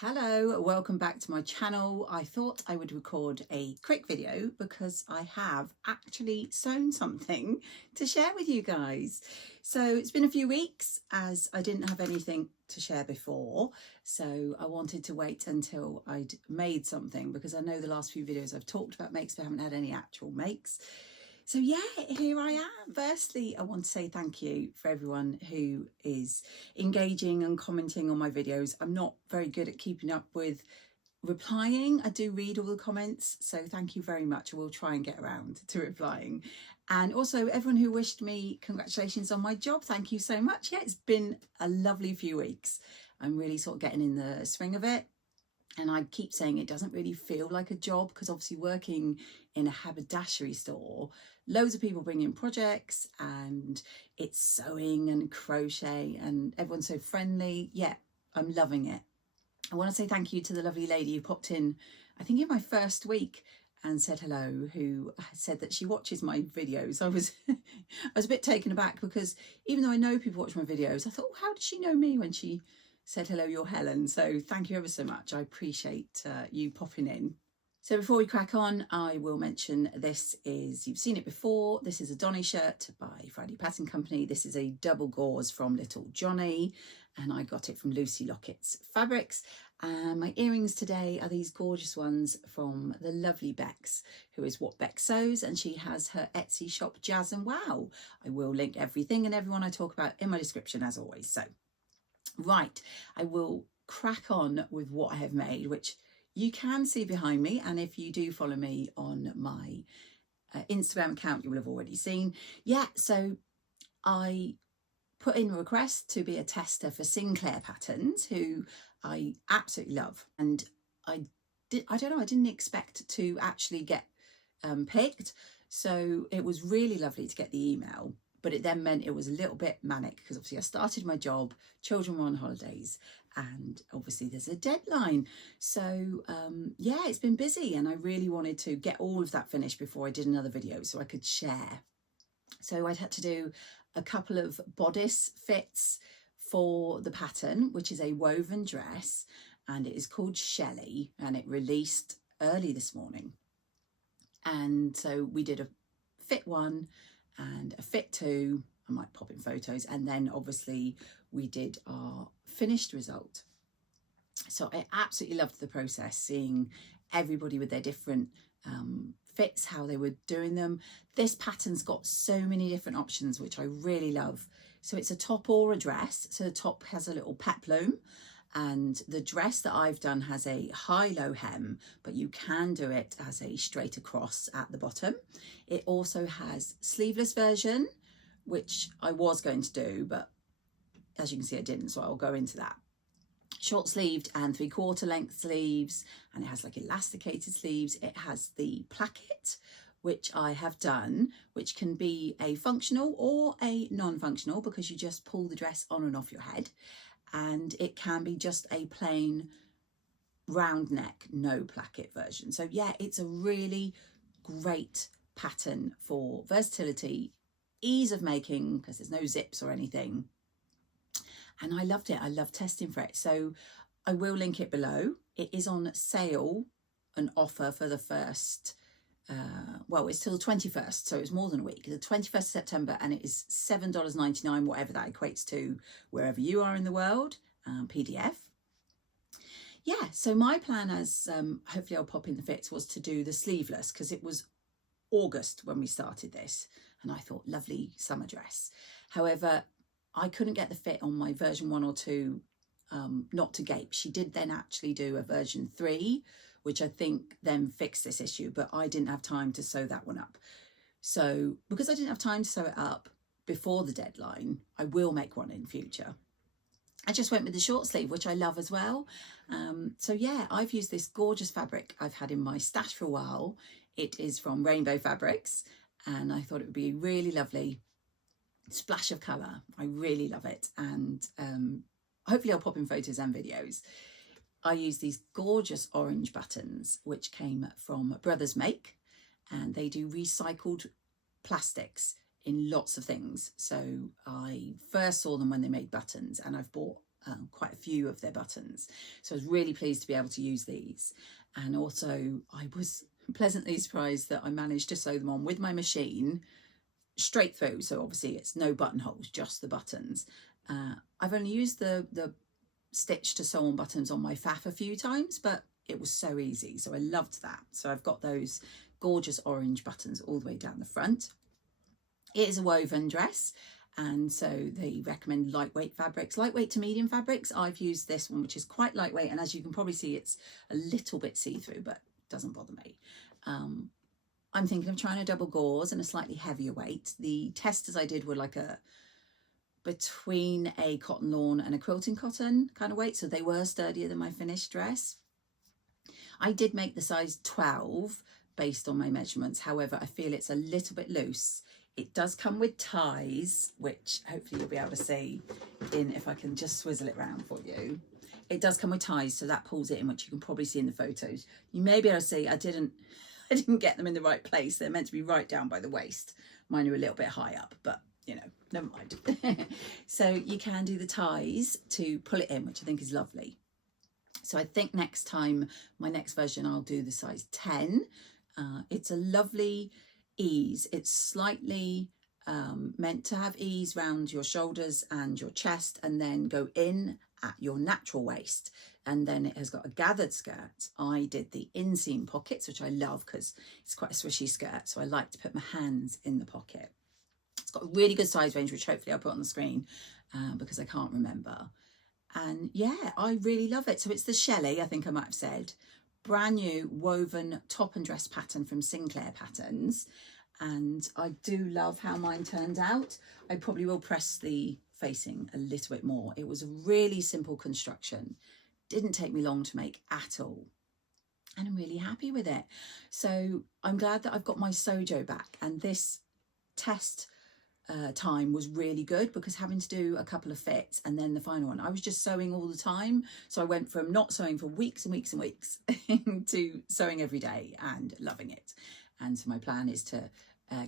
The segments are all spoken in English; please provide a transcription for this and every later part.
Hello, welcome back to my channel. I thought I would record a quick video because I have actually sewn something to share with you guys. So it's been a few weeks as I didn't have anything to share before, so I wanted to wait until I'd made something because I know the last few videos I've talked about makes but I haven't had any actual makes. So yeah, here I am. Firstly, I want to say thank you for everyone who is engaging and commenting on my videos. I'm not very good at keeping up with replying. I do read all the comments, so thank you very much. I will try and get around to replying. And also everyone who wished me congratulations on my job, thank you so much. Yeah, it's been a lovely few weeks. I'm really sort of getting in the swing of it. And I keep saying it doesn't really feel like a job because obviously working in a haberdashery store, loads of people bring in projects and it's sewing and crochet and everyone's so friendly. Yeah, I'm loving it. I want to say thank you to the lovely lady who popped in, I think in my first week, and said hello, who said that she watches my videos. I was a bit taken aback because even though I know people watch my videos, I thought, how does she know me when she said hello, you're Helen? So thank you ever so much. I appreciate you popping in. So before we crack on, I will mention this is, you've seen it before, this is a Donny shirt by Friday Pattern Company. This is a double gauze from Little Johnny and I got it from Lucy Lockett's Fabrics. And my earrings today are these gorgeous ones from the lovely Bex, who is What Bex Sews, and she has her Etsy shop Jazz and Wow. I will link everything and everyone I talk about in my description as always. So right, I will crack on with what I have made, which you can see behind me, and if you do follow me on my Instagram account you will have already seen. Yeah, so I put in a request to be a tester for Sinclair Patterns, who I absolutely love, and I don't know, I didn't expect to actually get picked, so it was really lovely to get the email. But it then meant it was a little bit manic because obviously I started my job, children were on holidays, and obviously there's a deadline. So yeah, it's been busy and I really wanted to get all of that finished before I did another video so I could share. So I'd had to do a couple of bodice fits for the pattern, which is a woven dress, and it is called Shelly and it released early this morning. And so we did a fit 1 and a fit 2, I might pop in photos, and then obviously we did our finished result. So I absolutely loved the process, seeing everybody with their different fits, how they were doing them. This pattern's got so many different options, which I really love. So it's a top or a dress. So the top has a little peplum, and the dress that I've done has a high-low hem, but you can do it as a straight across at the bottom. It also has sleeveless version, which I was going to do, but as you can see I didn't, so I'll go into that. Short sleeved and 3/4 length sleeves, and it has like elasticated sleeves. It has the placket, which I have done, which can be a functional or a non-functional because you just pull the dress on and off your head. And it can be just a plain round neck, no placket version. So yeah, it's a really great pattern for versatility, ease of making because there's no zips or anything. And I loved it. I love testing for it. So I will link it below. It is on sale, an offer for the first, well, it's till the 21st, so it's more than a week, the 21st of September, and it is $7.99, whatever that equates to wherever you are in the world, PDF. Yeah, so my plan, as hopefully I'll pop in the fits, was to do the sleeveless because it was August when we started this, and I thought lovely summer dress. However, I couldn't get the fit on my version 1 or 2 not to gape. She did then actually do a version 3, which I think then fixed this issue, but I didn't have time to sew that one up. So because I didn't have time to sew it up before the deadline, I will make one in future. I just went with the short sleeve, which I love as well. So yeah, I've used this gorgeous fabric I've had in my stash for a while. It is from Rainbow Fabrics, and I thought it would be really lovely splash of colour. I really love it, and hopefully I'll pop in photos and videos. I use these gorgeous orange buttons which came from Brothers Make, and they do recycled plastics in lots of things. So I first saw them when they made buttons, and I've bought quite a few of their buttons. So I was really pleased to be able to use these. And also I was pleasantly surprised that I managed to sew them on with my machine straight through. So obviously it's no buttonholes, just the buttons. I've only used the stitch to sew on buttons on my faff a few times, but it was so easy. So I loved that. So I've got those gorgeous orange buttons all the way down the front. It is a woven dress, and so they recommend lightweight fabrics, lightweight to medium fabrics. I've used this one, which is quite lightweight, and as you can probably see, it's a little bit see-through, but it doesn't bother me. I'm thinking of trying a double gauze and a slightly heavier weight. The testers I did were like between a cotton lawn and a quilting cotton kind of weight, so they were sturdier than my finished dress. I did make the size 12 based on my measurements. However, I feel it's a little bit loose. It does come with ties, which hopefully you'll be able to see in, if I can just swizzle it around for you. It does come with ties, so that pulls it in, which you can probably see in the photos. You may be able to see I didn't get them in the right place. They're meant to be right down by the waist. Mine are a little bit high up, but you know, never mind. So you can do the ties to pull it in, which I think is lovely. So I think next time, my next version, I'll do the size 10. It's a lovely ease. It's slightly meant to have ease round your shoulders and your chest, and then go in at your natural waist. And then it has got a gathered skirt. I did the inseam pockets, which I love because it's quite a swishy skirt. So I like to put my hands in the pocket. It's got a really good size range, which hopefully I'll put on the screen because I can't remember. And yeah, I really love it. So it's the Shelly, I think I might have said, brand new woven top and dress pattern from Sinclair Patterns. And I do love how mine turned out. I probably will press the facing a little bit more. It was a really simple construction. Didn't take me long to make at all. And I'm really happy with it. So I'm glad that I've got my Sewjo back. And this test time was really good because having to do a couple of fits and then the final one, I was just sewing all the time. So I went from not sewing for weeks and weeks and weeks to sewing every day and loving it. And so my plan is to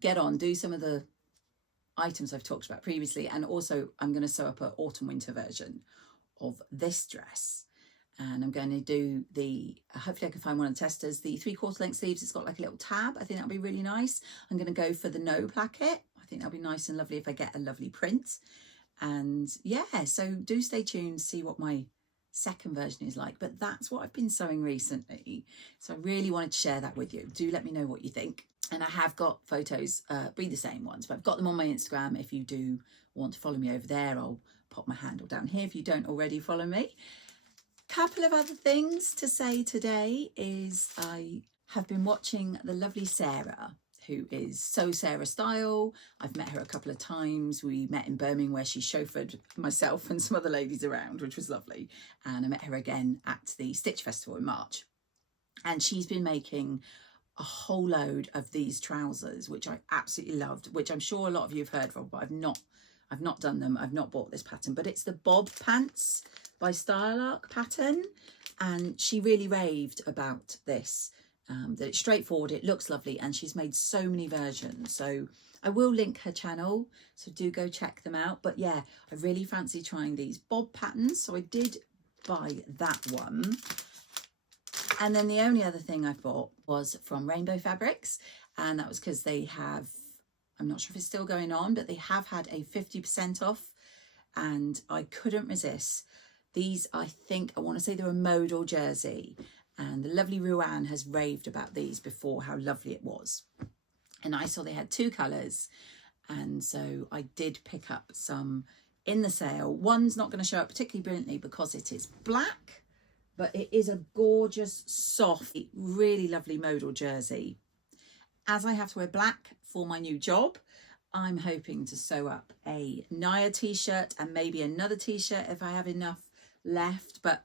get on, do some of the items I've talked about previously, and also I'm going to sew up an autumn winter version of this dress. And I'm going to do the, hopefully I can find one of the testers, the 3/4 length sleeves. It's got like a little tab. I think that'll be really nice. I'm going to go for the no placket. I think that'll be nice and lovely if I get a lovely print. And yeah, so do stay tuned to see what my second version is like. But that's what I've been sewing recently. So I really wanted to share that with you. Do let me know what you think. And I have got photos, be the same ones, but I've got them on my Instagram. If you do want to follow me over there, I'll pop my handle down here if you don't already follow me. Couple of other things to say today is I have been watching the lovely Sarah, who is So Sarah Style. I've met her a couple of times. We met in Birmingham where she chauffeured myself and some other ladies around, which was lovely. And I met her again at the Stitch Festival in March. And she's been making a whole load of these trousers, which I absolutely loved, which I'm sure a lot of you have heard of, but I've not done them. I've not bought this pattern, but it's the Bob Pants by Style Arc pattern. And she really raved about this, that it's straightforward, it looks lovely, and she's made so many versions. So I will link her channel, so do go check them out. But yeah, I really fancy trying these Bob patterns. So I did buy that one. And then the only other thing I bought was from Rainbow Fabrics, and that was because they have, I'm not sure if it's still going on, but they have had a 50% off, and I couldn't resist. These, I think, I want to say they're a modal jersey, and the lovely Ruan has raved about these before, how lovely it was. And I saw they had two colours, and so I did pick up some in the sale. One's not going to show up particularly brilliantly because it is black, but it is a gorgeous, soft, really lovely modal jersey. As I have to wear black for my new job, I'm hoping to sew up a Naya t-shirt and maybe another t-shirt if I have enough left. But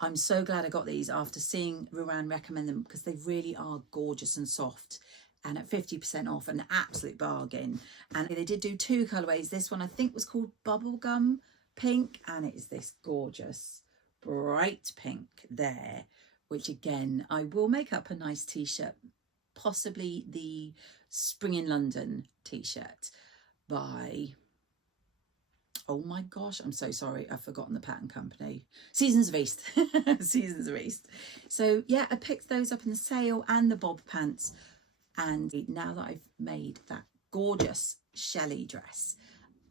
I'm so glad I got these after seeing Ruan recommend them, because they really are gorgeous and soft, and at 50% off, an absolute bargain. And they did do two colourways. This one I think was called Bubblegum Pink, and it is this gorgeous bright pink there, which again I will make up a nice t-shirt, possibly the Spring in London t-shirt by, Oh my gosh, I'm so sorry. I've forgotten the pattern company. Seasons of East. Seasons of East. So yeah, I picked those up in the sale and the bob pants. And now that I've made that gorgeous Shelly dress,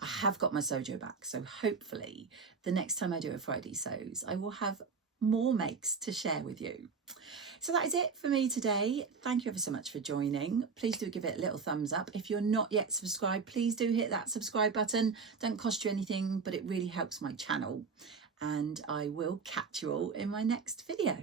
I have got my Sewjo back. So hopefully the next time I do a Friday Sews, I will have more makes to share with you. So that is it for me today. Thank you ever so much for joining. Please do give it a little thumbs up. If you're not yet subscribed, please do hit that subscribe button. Don't cost you anything, but it really helps my channel. And I will catch you all in my next video.